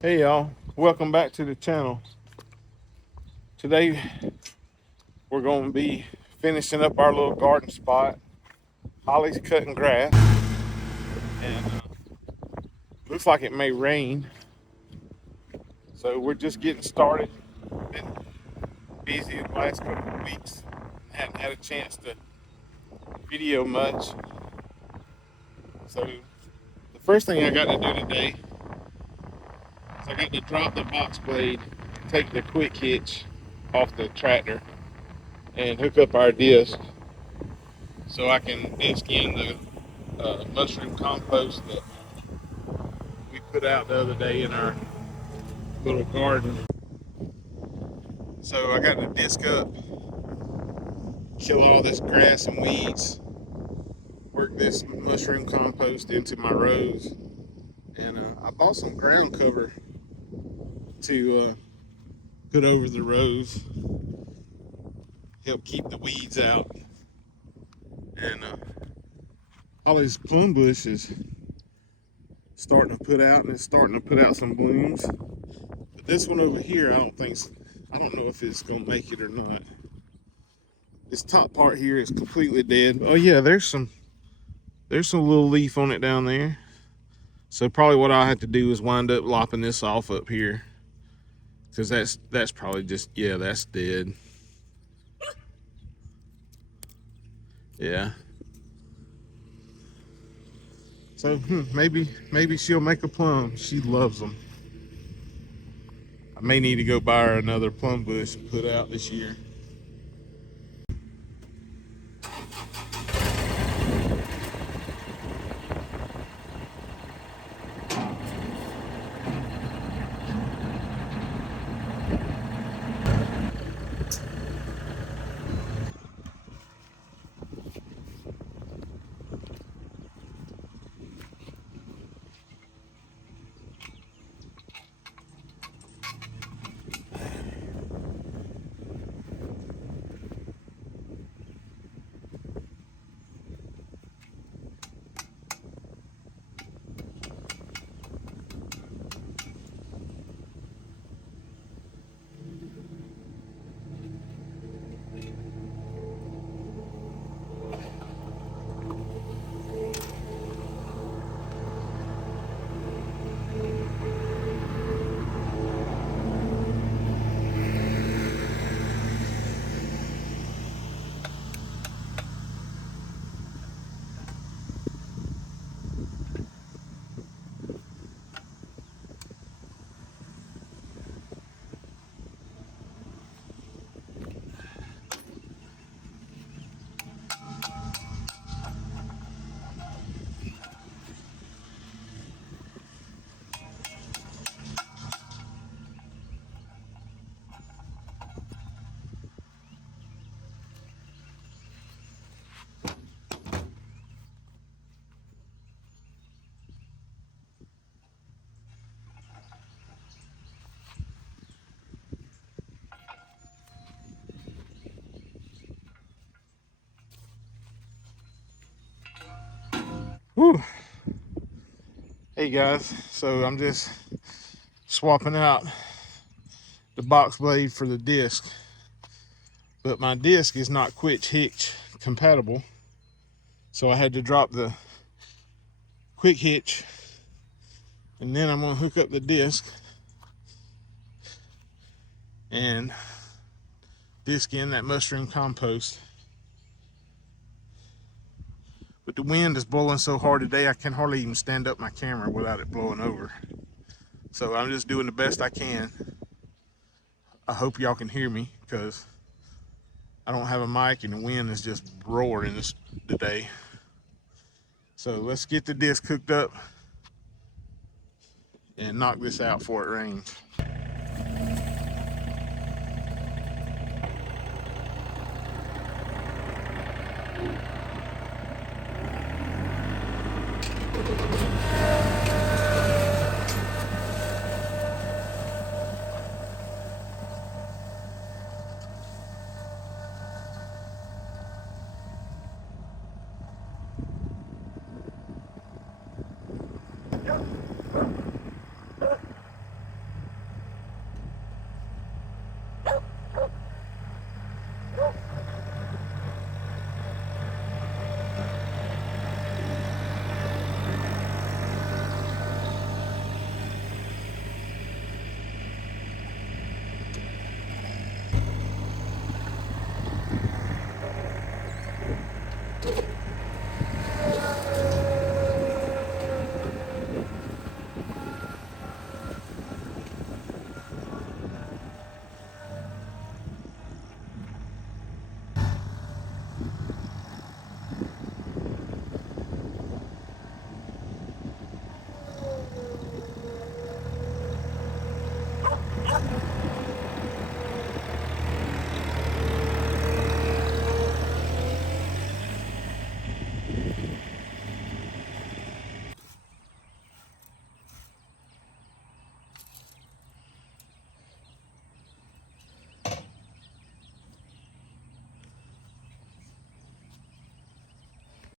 Hey y'all, welcome back to the channel. Today we're going to be finishing up our little garden spot. Holly's cutting grass and looks like it may rain. So we're just getting started. Been busy the last couple of weeks. Hadn't had a chance to video much. So the first thing I got to do today is I got to drop the box blade, take the quick hitch off the tractor and hook up our disc so I can disc in the mushroom compost that we put out the other day in our little garden. So I got the disc up, kill all this grass and weeds, work this mushroom compost into my rows, and I bought some ground cover to put over the rows, help keep the weeds out. And all these plum bushes starting to put out, and it's starting to put out some blooms. But this one over here, I don't know if it's gonna make it or not. This top part here is completely dead. Oh yeah, there's some little leaf on it down there. So probably what I'll have to do is wind up lopping this off up here, because that's probably just, yeah, that's dead. Yeah. So maybe she'll make a plum. She loves them. I may need to go buy her another plum bush and put out this year. Whew. Hey guys, so I'm just swapping out the box blade for the disc, but my disc is not quick hitch compatible, so I had to drop the quick hitch, and then I'm gonna hook up the disc and disc in that mushroom compost. But the wind is blowing so hard today I can hardly even stand up my camera without it blowing over. So I'm just doing the best I can. I hope y'all can hear me, because I don't have a mic and the wind is just roaring today. So let's get the disc hooked up and knock this out before it rains.